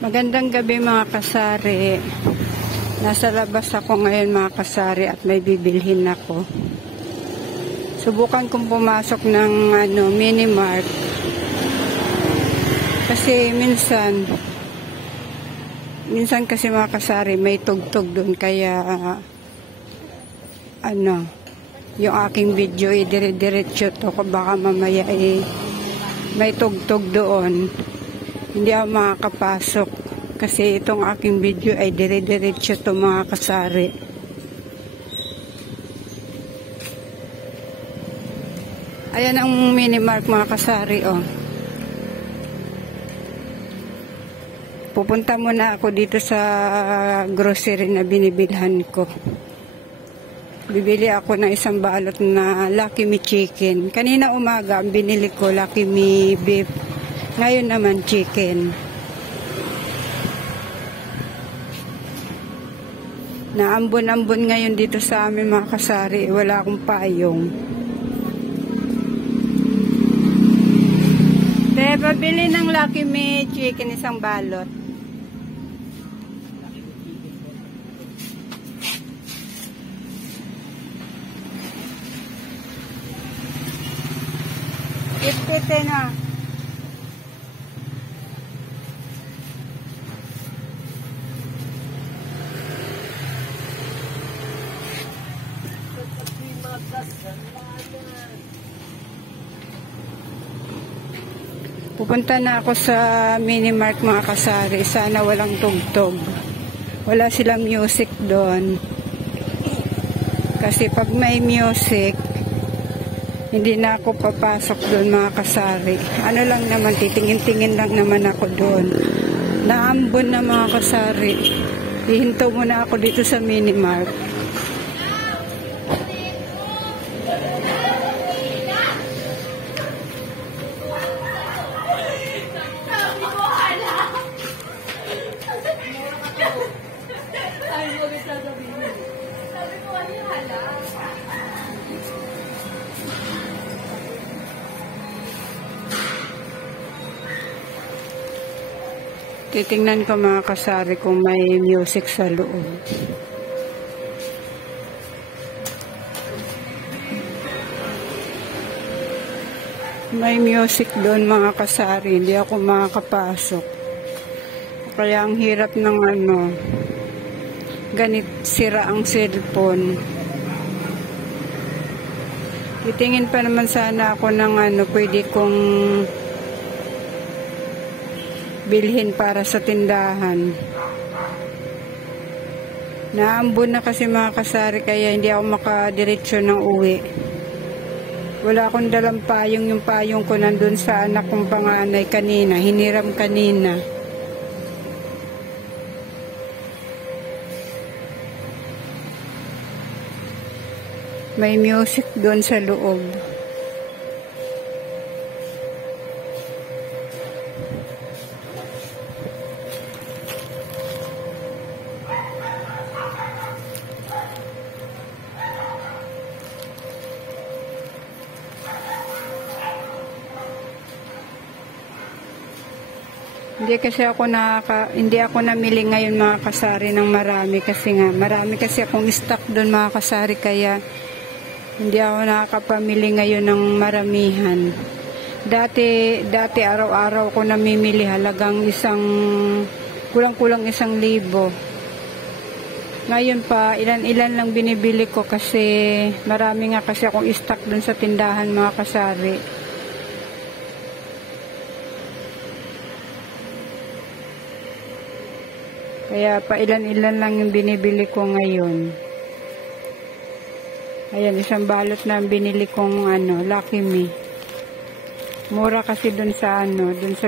Magandang gabi mga kasari. Nasa labas ako ngayon mga kasari at may bibilhin ako. Subukan kong pumasok ng mini mart. Kasi minsan kasi mga kasari may tugtog doon kaya yung aking video dire-diretso to ko baka mamaya may tugtog doon. Hindi ako makakapasok kasi itong aking video ay dire-diretso to mga kasari. Ayan ang mini mart mga kasari oh. Pupunta muna ako dito sa grocery na binibilhan ko. Bibili ako ng isang balot na Lucky Me chicken. Kanina umaga ang binili ko Lucky Me beef. Ngayon naman chicken. Naambon-ambon ngayon dito sa amin mga kasari. Wala akong payong. Beba, bili ng Lucky Me chicken isang balot. Ipite na. Pupunta na ako sa mini mart mga kasari. Sana walang tugtog. Wala silang music doon. Kasi pag may music, hindi na ako papasok doon mga kasari. Ano lang naman, titingin-tingin lang naman ako doon. Naambon na mga kasari. Hihinto muna ako dito sa mini mart. Titingnan ko mga kasari kung may music sa loob. May music doon mga kasari. Hindi ako makakapasok. Kaya ang hirap ng sira ang cellphone. Titingin pa naman sana ako ng pwede kong bilhin para sa tindahan. Naambon na kasi mga kasari kaya hindi ako makadiretso ng uwi. Wala akong dalang payong. Yung payong ko nandun sa anak kong panganay kanina. Hiniram kanina. May music doon sa loob. Hindi ako namili ngayon mga kasari ng marami kasi akong stock doon mga kasari kaya hindi ako nakakapamili ngayon ng maramihan. Dati araw-araw ko namimili halagang kulang-kulang 1,000. Ngayon pa ilan-ilan lang binibili ko kasi marami nga kasi akong stock doon sa tindahan mga kasari. Kaya pa ilan-ilan lang yung binibili ko ngayon. Ayan, isang balot na binili kong Lucky Me. Mura kasi dun sa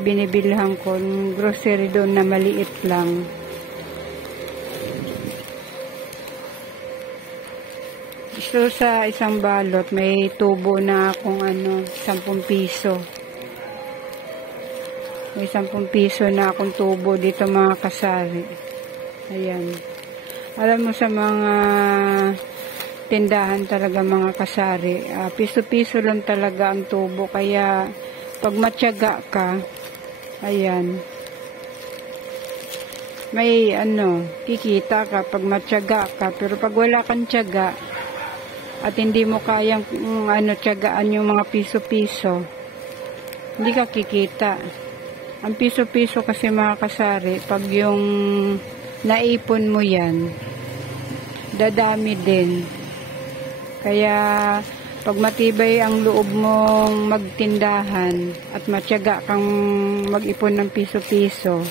binibilhan ko, yung grocery doon na maliit lang. So sa isang balot, may tubo na akong 10 piso. May 10 piso na akong tubo dito mga kasari. Ayan. Alam mo sa mga tindahan talaga mga kasari, piso-piso lang talaga ang tubo. Kaya pag matyaga ka, ayan, may kikita ka pag matyaga ka. Pero pag wala kang tiyaga at hindi mo kayang tiyagaan yung mga piso-piso, hindi ka kikita. Ang piso-piso kasi mga kasari, pag yung naipon mo yan, dadami din. Kaya pag matibay ang loob mong magtindahan at matyaga kang mag-ipon ng piso-piso,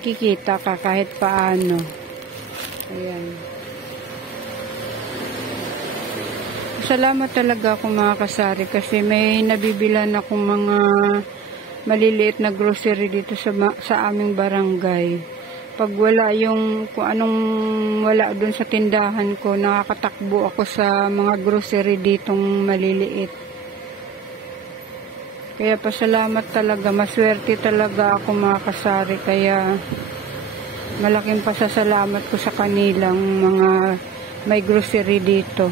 kikita ka kahit paano. Ayan. Salamat talaga ako mga kasari kasi may nabibilan akong mga maliliit na grocery dito sa aming barangay. Pag wala yung kung anong wala dun sa tindahan ko, nakakatakbo ako sa mga grocery ditong maliliit. Kaya pasalamat talaga, maswerte talaga ako mga kasari. Kaya malaking pasasalamat ko sa kanilang mga may grocery dito.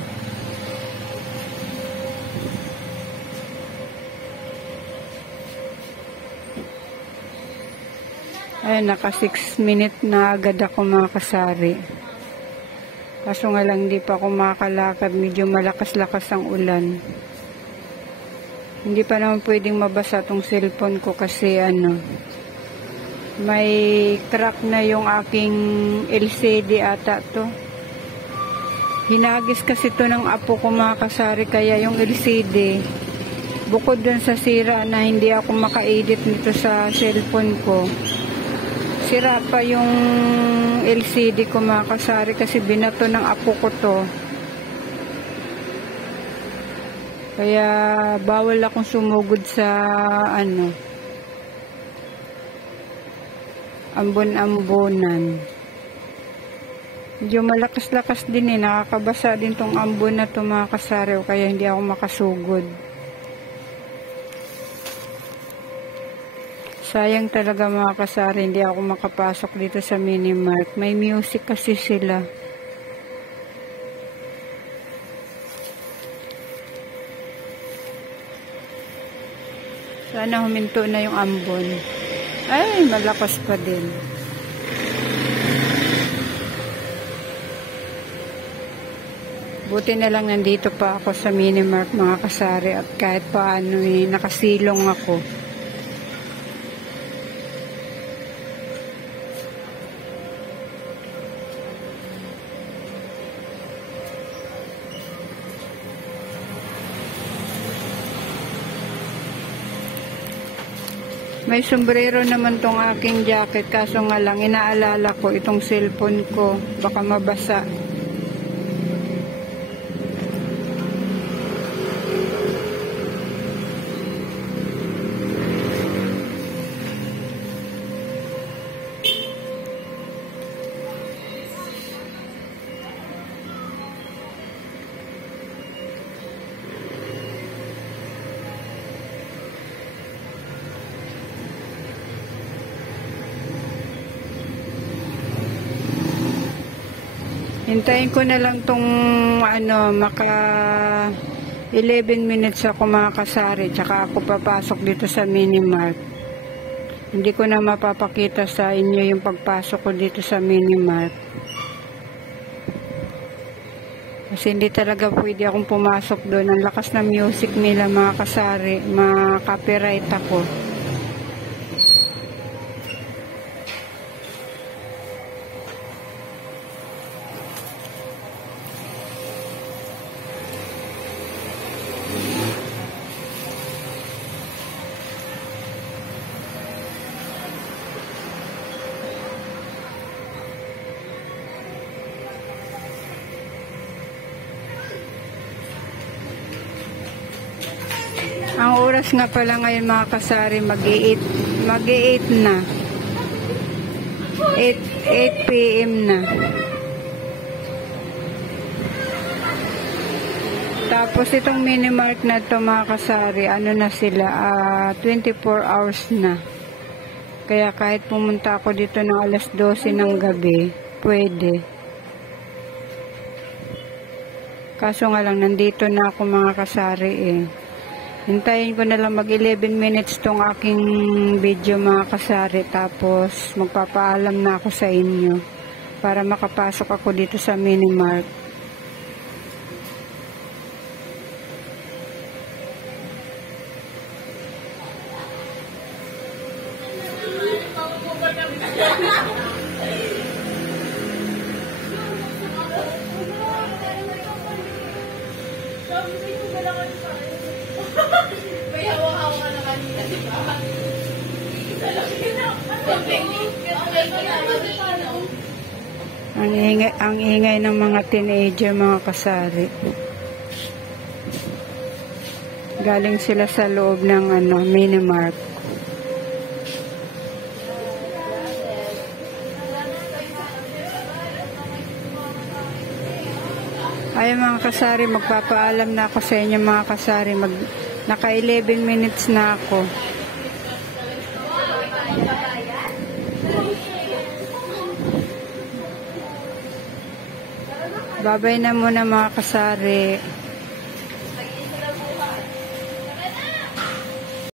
Ay, naka 6 minutes na agad ako mga kasari. Kaso nga lang hindi pa ako makakalakad. Medyo malakas-lakas ang ulan. Hindi pa naman pwedeng mabasa tong cellphone ko kasi may crack na yung aking LCD ata to. Hinagis kasi to ng apo ko mga kasari. Kaya yung LCD, bukod dun sa sira na hindi ako maka-edit nito sa cellphone ko, sira pa yung LCD ko mga kasari kasi binato ng apo ko to. Kaya bawal akong sumugod sa ambon-ambonan. Medyo malakas-lakas din nakakabasa din tong ambon na to mga kasari, kaya hindi ako makasugod. Sayang talaga mga kasari, hindi ako makapasok dito sa Minimart. May music kasi sila. Sana huminto na yung ambon. Ay, malakas pa din. Buti na lang nandito pa ako sa Minimart mga kasari at kahit paano nakasilong ako. May sombrero naman tong aking jacket, kaso nga lang inaalala ko itong cellphone ko, baka mabasa. Hintayin ko na lang tong maka 11 minutes ako mga kasari, tsaka ako papasok dito sa Minimart. Hindi ko na mapapakita sa inyo yung pagpasok ko dito sa Minimart. Kasi hindi talaga pwede akong pumasok doon. Ang lakas ng music nila mga kasari, ma-copyright ako. Ang oras nga pala ngayon mga kasari, mag-8 na. 8 p.m. na. Tapos itong Minimart na to mga kasari, na sila, 24 hours na. Kaya kahit pumunta ako dito ng alas 12 ng gabi, pwede. Kaso nga lang, nandito na ako mga kasari Hintayin ko na lang mag 11 minutes tong aking video mga kasari, tapos magpapaalam na ako sa inyo para makapasok ako dito sa Mini-Mart. May hawa-hawa ka na kanina, di ba? Isa lang yun Ang ingay ng mga teenager mga kasari. Galing sila sa loob ng Mini-Mart. Ay mga kasari, magpapaalam na ako sa inyo mga kasari. Naka 11 minutes na ako. Babay na muna mga kasari.